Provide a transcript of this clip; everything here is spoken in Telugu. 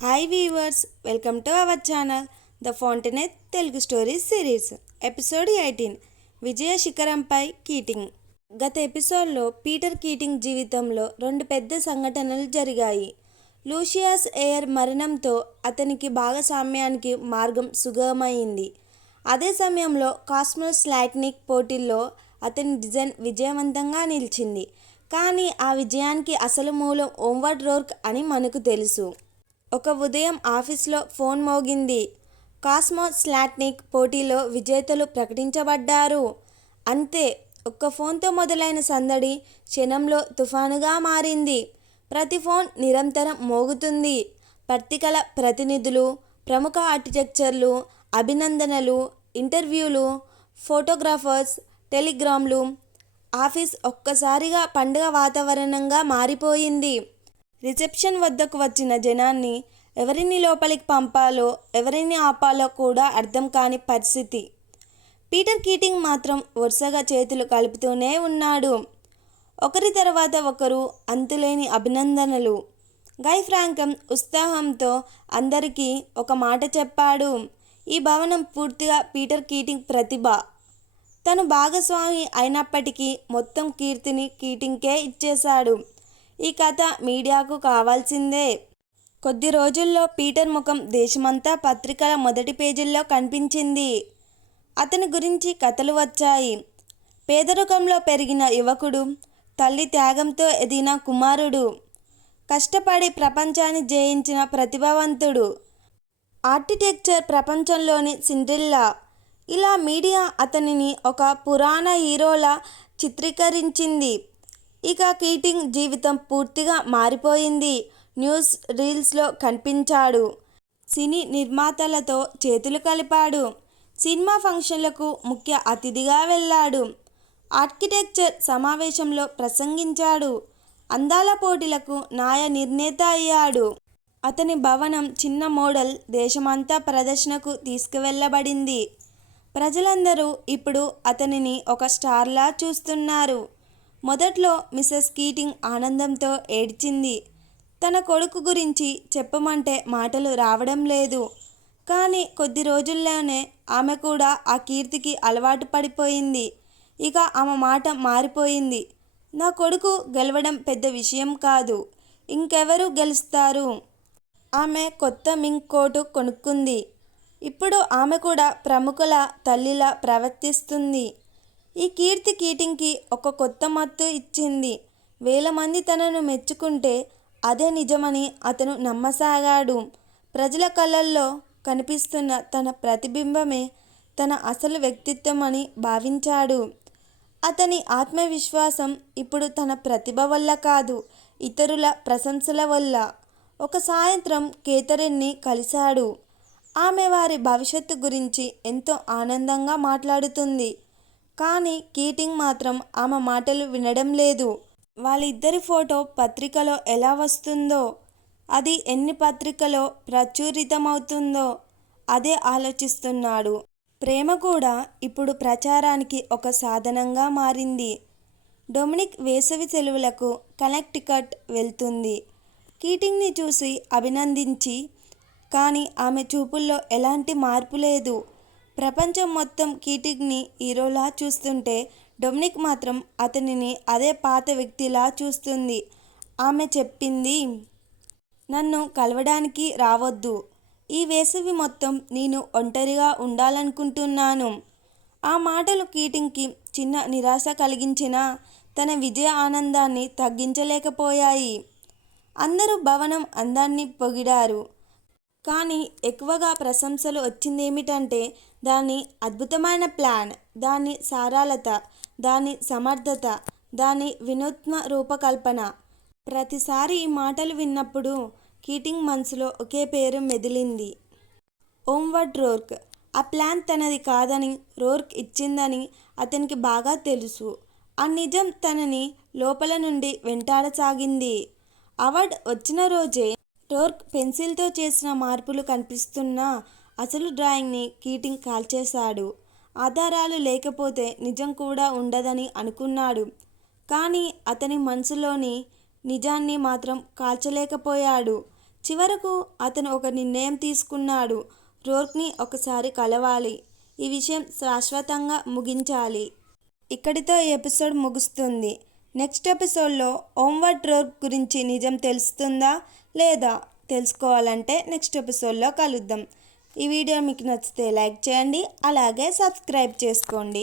Hi viewers, welcome to our channel the ఫౌంటైనెట్ తెలుగు స్టోరీస్ సిరీస్. ఎపిసోడ్ 18 విజయ శిఖరంపై కీటింగ్. గత ఎపిసోడ్లో పీటర్ కీటింగ్ జీవితంలో రెండు పెద్ద సంఘటనలు జరిగాయి. లూసియస్ ఎయిర్ మరణంతో అతనికి భాగస్వామ్యానికి మార్గం సుగమమైంది. అదే సమయంలో కాస్మోస్ స్లాట్నిక్ పోటీల్లో అతని డిజైన్ విజయవంతంగా నిలిచింది. కానీ ఆ విజయానికి అసలు మూలం హోమ్వర్డ్ రోర్క్ అని మనకు తెలుసు. ఒక ఉదయం ఆఫీస్లో ఫోన్ మోగింది. కాస్మోస్ స్లాట్నిక్ పోటీలో విజేతలు ప్రకటించబడ్డారు. అంతే, ఒక్క ఫోన్తో మొదలైన సందడి క్షణంలో తుఫానుగా మారింది. ప్రతి ఫోన్ నిరంతరం మోగుతుంది. పత్రికల ప్రతినిధులు, ప్రముఖ ఆర్కిటెక్చర్లు, అభినందనలు, ఇంటర్వ్యూలు, ఫోటోగ్రాఫర్స్, టెలిగ్రామ్లు. ఆఫీస్ ఒక్కసారిగా పండుగ వాతావరణంగా మారిపోయింది. రిసెప్షన్ వద్దకు వచ్చిన జనాన్ని ఎవరిని లోపలికి పంపాలో, ఎవరిని ఆపాలో కూడా అర్థం కాని పరిస్థితి. పీటర్ కీటింగ్ మాత్రం వరుసగా చేతులు కలుపుతూనే ఉన్నాడు. ఒకరి తర్వాత ఒకరు అంతులేని అభినందనలు. గై ఫ్రాంకమ్ ఉత్సాహంతో అందరికీ ఒక మాట చెప్పాడు. ఈ భవనం పూర్తిగా పీటర్ కీటింగ్ ప్రతిభ. తను భాగస్వామి అయినప్పటికీ మొత్తం కీర్తిని కీటింగ్కే ఇచ్చేశాడు. ఈ కథ మీడియాకు కావాల్సిందే. కొద్ది రోజుల్లో పీటర్ ముఖం దేశమంతా పత్రికల మొదటి పేజీల్లో కనిపించింది. అతని గురించి కథలు వచ్చాయి. పేదరికంలో పెరిగిన యువకుడు, తల్లి త్యాగంతో ఎదిగిన కుమారుడు, కష్టపడి ప్రపంచాన్ని జయించిన ప్రతిభావంతుడు, ఆర్కిటెక్చర్ ప్రపంచంలోని సిండ్రెల్లా. ఇలా మీడియా అతనిని ఒక పురాణ హీరోలా చిత్రీకరించింది. ఇక కీటింగ్ జీవితం పూర్తిగా మారిపోయింది. న్యూస్ రీల్స్లో కనిపించాడు. సినీ నిర్మాతలతో చేతులు కలిపాడు. సినిమా ఫంక్షన్లకు ముఖ్య అతిథిగా వెళ్ళాడు. ఆర్కిటెక్చర్ సమావేశంలో ప్రసంగించాడు. అందాల పోటీలకు న్యాయ నిర్ణేత అయ్యాడు. అతని భవనం చిన్న మోడల్ దేశమంతా ప్రదర్శనకు తీసుకువెళ్ళబడింది. ప్రజలందరూ ఇప్పుడు అతనిని ఒక స్టార్లా చూస్తున్నారు. మొదట్లో మిసెస్ కీటింగ్ ఆనందంతో ఏడ్చింది. తన కొడుకు గురించి చెప్పమంటే మాటలు రావడం లేదు. కానీ కొద్ది రోజుల్లోనే ఆమె కూడా ఆ కీర్తికి అలవాటు పడిపోయింది. ఇక ఆమె మాట మారిపోయింది. నా కొడుకు గెలవడం పెద్ద విషయం కాదు, ఇంకెవరు గెలుస్తారు? ఆమె కొత్త మింక్ కోటు కొనుక్కుంది. ఇప్పుడు ఆమె కూడా ప్రముఖుల తల్లిలా ప్రవర్తిస్తుంది. ఈ కీర్తి కీటింగ్కి ఒక కొత్త మత్తు ఇచ్చింది. వేల మంది తనను మెచ్చుకుంటే అదే నిజమని అతను నమ్మసాగాడు. ప్రజల కళ్ళల్లో కనిపిస్తున్న తన ప్రతిబింబమే తన అసలు వ్యక్తిత్వం అని భావించాడు. అతని ఆత్మవిశ్వాసం ఇప్పుడు తన ప్రతిభ వల్ల కాదు, ఇతరుల ప్రశంసల వల్ల. ఒక సాయంత్రం కేథరిన్ని కలిశాడు. ఆమె వారి భవిష్యత్తు గురించి ఎంతో ఆనందంగా మాట్లాడుతుంది. కానీ కీటింగ్ మాత్రం ఆమె మాటలు వినడం లేదు. వాళ్ళిద్దరి ఫోటో పత్రికలో ఎలా వస్తుందో, అది ఎన్ని పత్రికలో ప్రచురితమవుతుందో అదే ఆలోచిస్తున్నాడు. ప్రేమ కూడా ఇప్పుడు ప్రచారానికి ఒక సాధనంగా మారింది. డొమినిక్ వేసవి సెలవులకు కనెక్టికట్ వెళ్తుంది. కీటింగ్ని చూసి అభినందించి, కానీ ఆమె చూపుల్లో ఎలాంటి మార్పు లేదు. ప్రపంచం మొత్తం కీటింగ్ని హీరోలా చూస్తుంటే డొమినిక్ మాత్రం అతనిని అదే పాత వ్యక్తిలా చూస్తుంది. ఆమె చెప్పింది, నన్ను కలవడానికి రావద్దు. ఈ వేసవి మొత్తం నేను ఒంటరిగా ఉండాలనుకుంటున్నాను. ఆ మాటలు కీటింగ్కి చిన్న నిరాశ కలిగించినా తన విజయ ఆనందాన్ని తగ్గించలేకపోయాయి. అందరూ భవనం అందాన్ని పొగిడారు. కానీ ఎక్కువగా ప్రశంసలు వచ్చిందేమిటంటే దాని అద్భుతమైన ప్లాన్, దాని సారళత, దాని సమర్థత, దాని వినూత్న రూపకల్పన. ప్రతిసారి ఈ మాటలు విన్నప్పుడు కీటింగ్ మనసులో ఒకే పేరు మెదిలింది, హోమ్వర్డ్ రోర్క్. ఆ ప్లాన్ తనది కాదని, రోర్క్ ఇచ్చిందని అతనికి బాగా తెలుసు. ఆ నిజం తనని లోపల నుండి వెంటాడసాగింది. అవార్డ్ వచ్చిన రోజే రోర్క్ పెన్సిల్తో చేసిన మార్పులు కనిపిస్తున్న అసలు డ్రాయింగ్ని కీటింగ్ కాల్చేశాడు. ఆధారాలు లేకపోతే నిజం కూడా ఉండదని అనుకున్నాడు. కానీ అతని మనసులోని నిజాన్ని మాత్రం కాల్చలేకపోయాడు. చివరకు అతను ఒక నిర్ణయం తీసుకున్నాడు. రోర్క్ని ఒకసారి కలవాలి. ఈ విషయం శాశ్వతంగా ముగించాలి. ఇక్కడితో ఈ ఎపిసోడ్ ముగుస్తుంది. నెక్స్ట్ ఎపిసోడ్లో ఓమ్వర్డ్ రోర్క్ గురించి నిజం తెలుస్తుందా లేదా తెలుసుకోవాలంటే నెక్స్ట్ ఎపిసోడ్లో కలుద్దాం. ఈ వీడియో మీకు నచ్చితే లైక్ చేయండి, అలాగే సబ్స్క్రైబ్ చేసుకోండి.